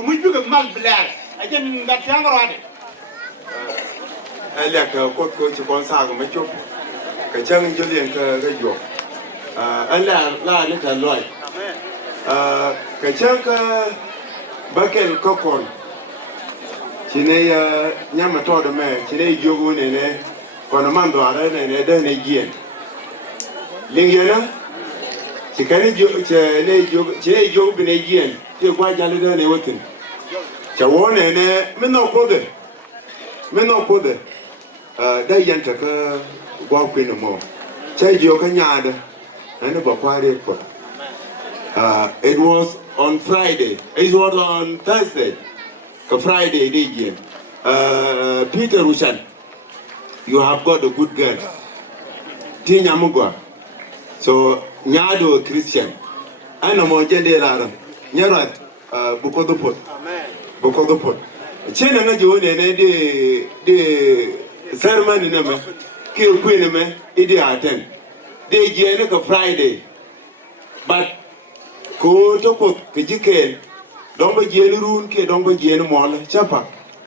ku muy bëgg mal blair a jëm nga tangaraade lek ko ci kon saga ma ciop ka chang julien ka ga jo la ne ka loy ka chang ka bakel kokon chine nyama to do me chine jogu ne kono mando ara ne de ne gien lingena chikane jo chine jogu bi ne gien ti kwa jale de ne wotin chawone ne mino pode da yanta ka gwa kwene mo chai jo ka nyaada and ba kware ko it was on Friday, it was on Thursday, Friday day. Peter Ochan, you have got a good girl. Tinya Mugwa. So Nyado Christian. I know more Jende Lara. Nyaruach Bukodopot. Bukodopot. Chena na Jone de ceremony name. Kill Queen me, it attend. They jene ka Friday. But ko to ko ke jike don ba jeni run ke don ba jeni mo la chapa